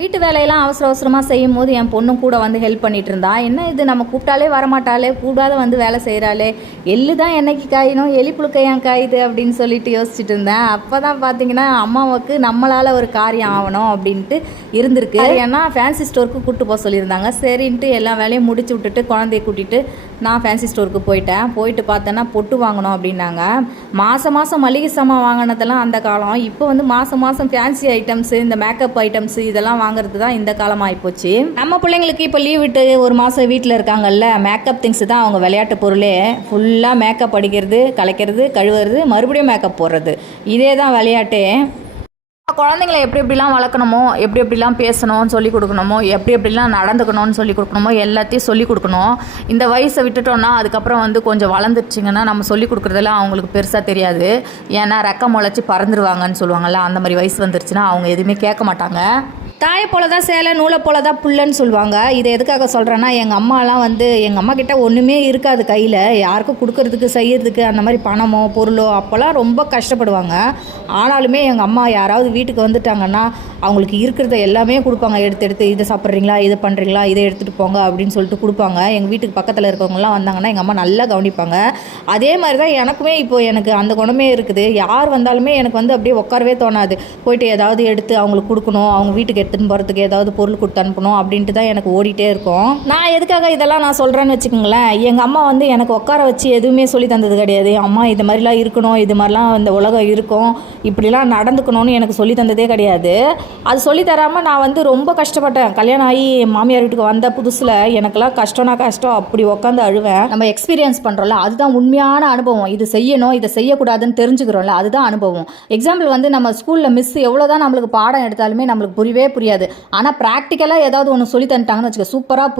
வீட்டு வேலையெல்லாம் அவசர அவசரமாக செய்யும் போது என் பொண்ணும் கூட வந்து ஹெல்ப் பண்ணிட்டு இருந்தா. என்ன இது நம்ம கூப்பிட்டாலே வரமாட்டாளே, கூடாத வந்து வேலை செய்கிறாளே, எள்ளு தான் என்னைக்கு காயணும், எலி புழுக்க ஏன் காயுது அப்படின்னு சொல்லிட்டு யோசிச்சுட்டு இருந்தேன். அப்போ தான் பார்த்தீங்கன்னா அம்மாவுக்கு நம்மளால் ஒரு காரியம் ஆகணும் அப்படின்ட்டு இருந்திருக்கு. ஏன்னா ஃபேன்சி ஸ்டோருக்கு கூப்பிட்டு போக சொல்லியிருந்தாங்க. சரின்ட்டு எல்லா வேலையும் முடிச்சு விட்டுட்டு குழந்தைய கூட்டிகிட்டு நான் ஃபேன்சி ஸ்டோருக்கு போயிட்டேன். போயிட்டு பார்த்தேன்னா பொட்டு வாங்கணும் அப்படின்னாங்க. மாதம் மாதம் மளிகை சாமான் வாங்கினதெல்லாம் அந்த காலம். இப்போ வந்து மாதம் மாதம் ஃபேன்சி ஐட்டம்ஸு, இந்த மேக்கப் ஐட்டம்ஸு இதெல்லாம் வாங்குறது தான் இந்த காலம் ஆகிப்போச்சு. நம்ம பிள்ளைங்களுக்கு இப்போ லீவ் விட்டு ஒரு மாதம் வீட்டில் இருக்காங்கல்ல, மேக்கப் திங்ஸ் தான் அவங்க விளையாட்டு பொருளே. ஃபுல்லாக மேக்கப் அடிக்கிறது, கலைக்கிறது, கழுவுறது, மறுபடியும் மேக்கப் போடுறது, இதே தான் விளையாட்டே. குழந்தைங்களை எப்படி எப்படிலாம் வளர்க்கணுமோ, எப்படி எப்படிலாம் பேசணும்னு சொல்லி கொடுக்கணுமோ, எப்படி எப்படிலாம் நடந்துக்கணும்னு சொல்லி கொடுக்கணுமோ எல்லாத்தையும் சொல்லி கொடுக்கணும். இந்த வயசை விட்டுட்டோன்னா அதுக்கப்புறம் வந்து கொஞ்சம் வளர்ந்துருச்சிங்கன்னா நம்ம சொல்லி கொடுக்குறதெல்லாம் அவங்களுக்கு பெருசாக தெரியாது. ஏன்னா ரெக்கம் முளைச்சி பறந்துருவாங்கன்னு சொல்லுவாங்கள்ல, அந்த மாதிரி வயசு வந்துருச்சுன்னா அவங்க எதுவுமே கேட்க மாட்டாங்க. தாயை போல தான் சேலை, நூலை போல தான் புல்லுன்னு சொல்லுவாங்க. இதை எதுக்காக சொல்கிறேன்னா, எங்கள் அம்மாலாம் வந்து எங்கள் அம்மா கிட்டே ஒன்றுமே இருக்காது கையில், யாருக்கும் கொடுக்கறதுக்கு செய்யறதுக்கு அந்த மாதிரி பணமோ பொருளோ அப்போல்லாம் ரொம்ப கஷ்டப்படுவாங்க. ஆனாலுமே எங்கள் அம்மா யாராவது வீட்டுக்கு வந்துட்டாங்கன்னா அவங்களுக்கு இருக்கிறத எல்லாமே கொடுப்பாங்க. எடுத்து இதை சாப்பிட்றீங்களா, இதை பண்ணுறீங்களா, இதை எடுத்துகிட்டு போங்க அப்படின்னு சொல்லிட்டு கொடுப்பாங்க. எங்கள் வீட்டுக்கு பக்கத்தில் இருக்கவங்கலாம் வந்தாங்கன்னா எங்கள் அம்மா நல்லா கவனிப்பாங்க. அதே மாதிரி தான் எனக்குமே இப்போது எனக்கு அந்த குணமே இருக்குது. யார் வந்தாலுமே எனக்கு வந்து அப்படியே உட்காரவே தோணாது. போயிட்டு ஏதாவது எடுத்து அவங்களுக்கு கொடுக்கணும், அவங்க வீட்டுக்கு எடுத்துன்னு போகிறதுக்கு ஏதாவது பொருள் கொடுத்து அனுப்பணும் அப்படின்ட்டு தான் எனக்கு ஓடிட்டே இருக்கும். நான் எதுக்காக இதெல்லாம் நான் சொல்கிறேன்னு வச்சுக்கோங்களேன், எங்கள் அம்மா வந்து எனக்கு உட்கார வச்சு எதுவுமே சொல்லி தந்தது கிடையாது. அம்மா இது மாதிரிலாம் இருக்கணும், இது மாதிரிலாம் இந்த உலகம் இருக்கும், இப்படிலாம் நடந்துக்கணும்னு எனக்கு சொல்லி தந்ததே கிடையாது. அது சொல்லி தராமல் நான் வந்து ரொம்ப கஷ்டப்பட்டேன். கல்யாணம் ஆகி மாமியார் வீட்டுக்கு வந்த புதுசில் எனக்கெல்லாம் கஷ்டம்னா கஷ்டம், அப்படி உட்காந்து அழுவேன். நம்ம எக்ஸ்பீரியன்ஸ் பண்ணுறோம்ல, அதுதான் உண்மையான அனுபவம். இது செய்யணும், இதை செய்யக்கூடாதுன்னு தெரிஞ்சுக்கிறோம்ல, அதுதான் அனுபவம். எக்ஸாம்பிள் வந்து நம்ம ஸ்கூலில் மிஸ் எவ்வளோதான் நம்மளுக்கு பாடம் எடுத்தாலுமே நம்மளுக்கு புரியவே புரியாது. ஆனால் ப்ராக்டிக்கலாக ஏதாவது ஒன்று சொல்லி தந்துட்டாங்கன்னு வச்சுக்க, சூப்பராக